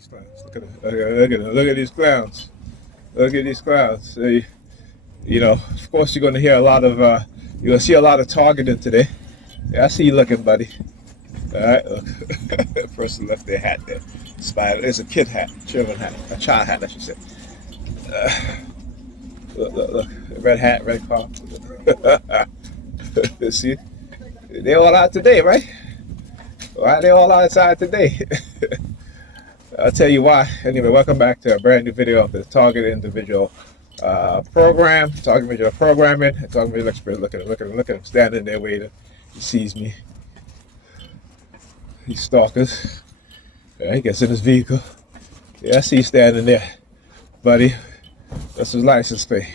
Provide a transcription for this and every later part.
these clowns. Look at them. Look at them. Look at these clowns. Look at these clowns. You know, of course, you're going to hear a lot of, you're going to see a lot of targeting today. Yeah, I see you looking, buddy. All right, look. The person left their hat there. Spider. It's a kid hat, children hat, a child hat, I should say. Look. Red hat, red car. See? They all out today, right? Why they all outside today? I'll tell you why. Anyway, welcome back to a brand new video of the Target Individual program. Target Individual Programming. Target Individual Expert. Look at him standing there waiting. He sees me. These stalkers. Yeah, he gets in his vehicle. Yeah, I see you standing there, buddy. That's his license plate.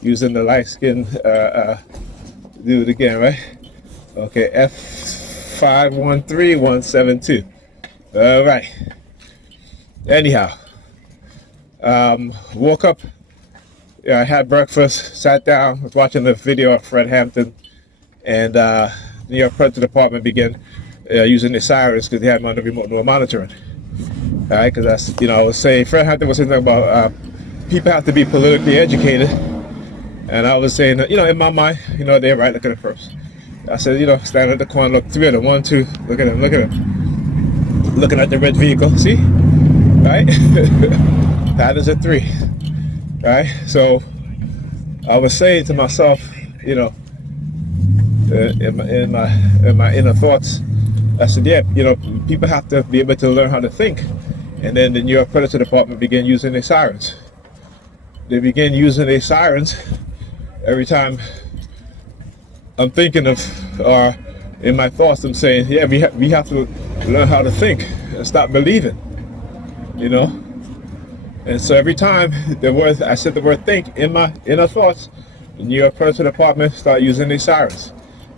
Using the light skin. Do it again, right? Okay, F513172. All right. Anyhow, woke up. Yeah, I had breakfast. Sat down. Was watching the video of Fred Hampton, and New York Police Department began using the sirens because they had them on the remote monitoring. All right, because that's, you know, I was saying Fred Hampton was saying about people have to be politically educated, and I was saying, you know, in my mind, you know, they're right. Look at it first. I said, you know, stand at the corner, look, three of them, one, two, look at them, looking at the red vehicle, see, right? That is a three, right? So I was saying to myself, you know, in my inner thoughts, I said, yeah, you know, people have to be able to learn how to think. And then the New York Police Department began using their sirens. They began using their sirens every time I'm thinking of, or in my thoughts, I'm saying, yeah, we have to learn how to think and stop believing, you know. And so every time I said the word think in my inner thoughts, the New York Police Department started using their sirens.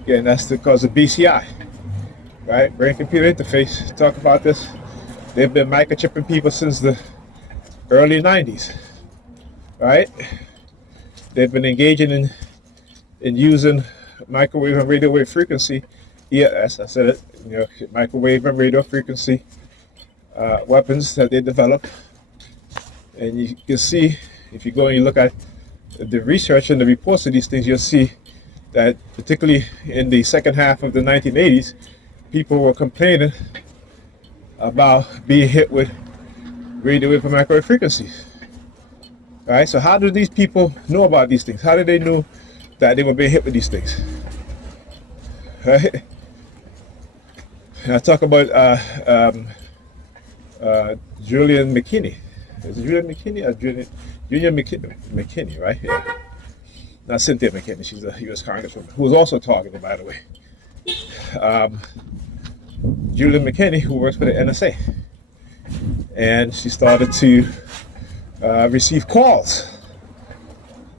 Again, that's because of BCI, right? Brain computer interface. Talk about this. They've been microchipping people since the early 90s, right? They've been engaging in using microwave and radio wave frequency, yes, I said it, you know, microwave and radio frequency weapons that they develop. And you can see, if you go and you look at the research and the reports of these things, you'll see that particularly in the second half of the 1980s, people were complaining about being hit with radio wave and microwave frequencies. All right, so how do these people know about these things? How did they know that they were being hit with these things? Right? And I talk about Julian McKinney. Is it Julian McKinney or Julian McKinney, right? Yeah. Not Cynthia McKinney. She's a U.S. Congresswoman who was also targeted, by the way. Julian McKinney, who works for the NSA, and she started to receive calls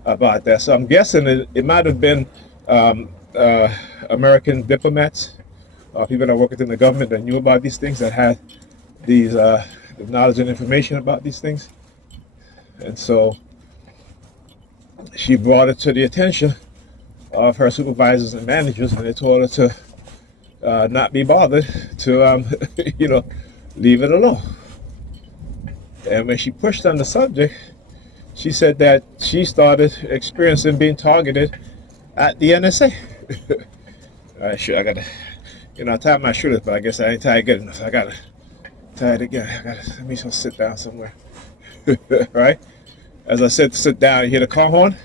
about that. So I'm guessing it might have been American diplomats, people that work within the government that knew about these things, that had these knowledge and information about these things. And so she brought it to the attention of her supervisors and managers, and they told her to not be bothered, to you know, leave it alone. And when she pushed on the subject, she said that she started experiencing being targeted at the NSA. I gotta, you know, I tied my shoelace, but I guess I ain't tied good enough. I gotta tie it again. Let me just sit down somewhere. Right? As I said, sit down, you hear the car horn.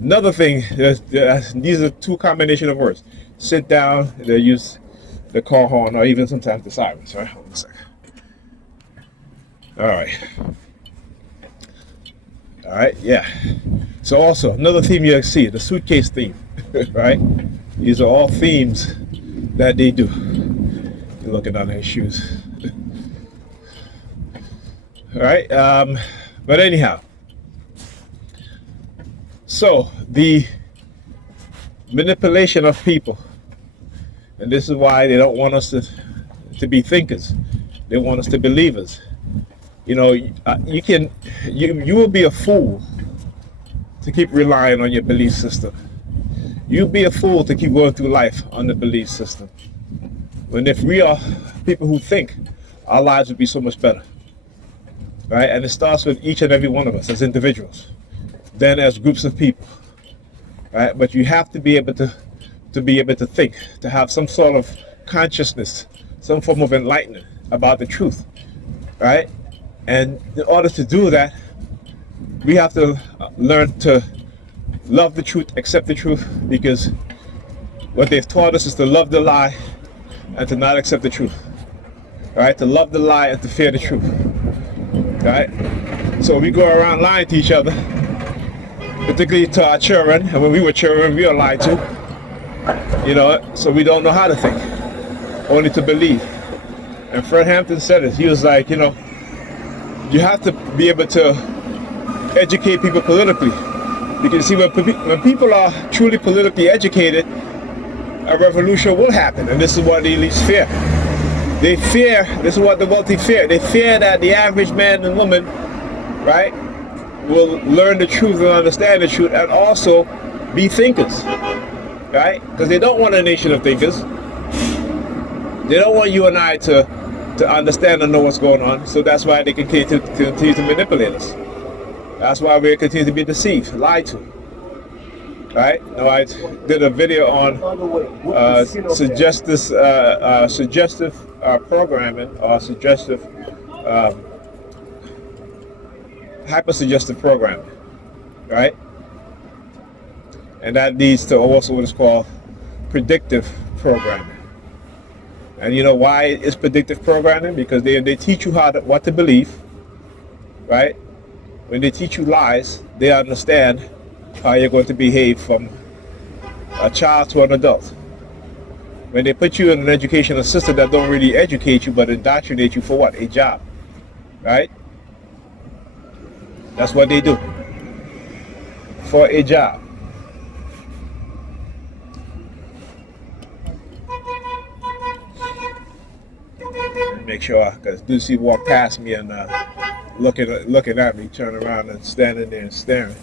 Another thing, these are two combination of words. Sit down, they use the car horn, or even sometimes the sirens. Right? Hold on a second. All right, yeah. So also, another theme you'll see, the suitcase theme, right? These are all themes that they do. You're looking down his shoes. All right, but anyhow, so the manipulation of people, and this is why they don't want us to be thinkers. They want us to be believers. You know, you will be a fool to keep relying on your belief system. You'll be a fool to keep going through life on the belief system. When if we are people who think, our lives would be so much better. right? And it starts with each and every one of us as individuals, then as groups of people, right? But you have to be able to be able to think, to have some sort of consciousness, some form of enlightenment about the truth, right? And in order to do that, we have to learn to love the truth, accept the truth, because what they've taught us is to love the lie and to not accept the truth, right? To love the lie and to fear the truth, right? So we go around lying to each other, particularly to our children, and when we were children, we were lied to, you know, so we don't know how to think, only to believe. And Fred Hampton said it. He was like, you know, you have to be able to educate people politically. Because see, when people are truly politically educated, a revolution will happen. And this is what the elites fear. They fear, this is what the wealthy fear. They fear that the average man and woman, right, will learn the truth and understand the truth and also be thinkers, right? Because they don't want a nation of thinkers. They don't want you and I to understand and know what's going on. So that's why they continue to manipulate us. That's why we continue to be deceived, lied to. Right? Now I did a video on suggestive programming or suggestive hypersuggestive programming, right? And that leads to also what is called predictive programming. And you know why it's predictive programming? Because they teach you what to believe, right? When they teach you lies, they understand how you're going to behave from a child to an adult. When they put you in an educational system that don't really educate you but indoctrinate you for what? A job, right? That's what they do. For a job. Make sure, because Lucy walked past me and looking at me, turn around and standing there and staring.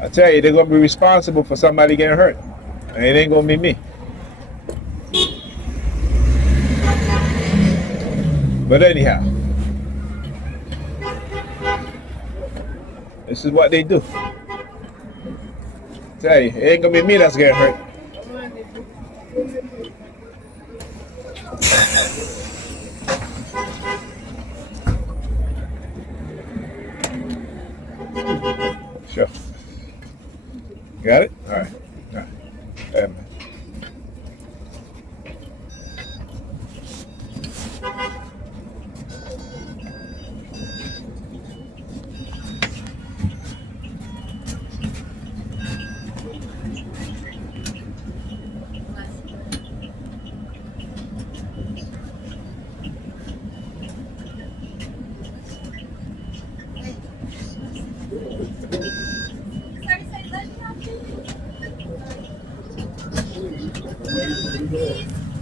I tell you, they're gonna be responsible for somebody getting hurt, and it ain't gonna be me. But anyhow, this is what they do. I tell you, it ain't gonna be me that's getting hurt. Sure. Got it? All right. All right.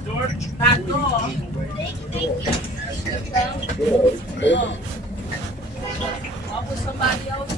George, back door. Thank you. What was somebody else?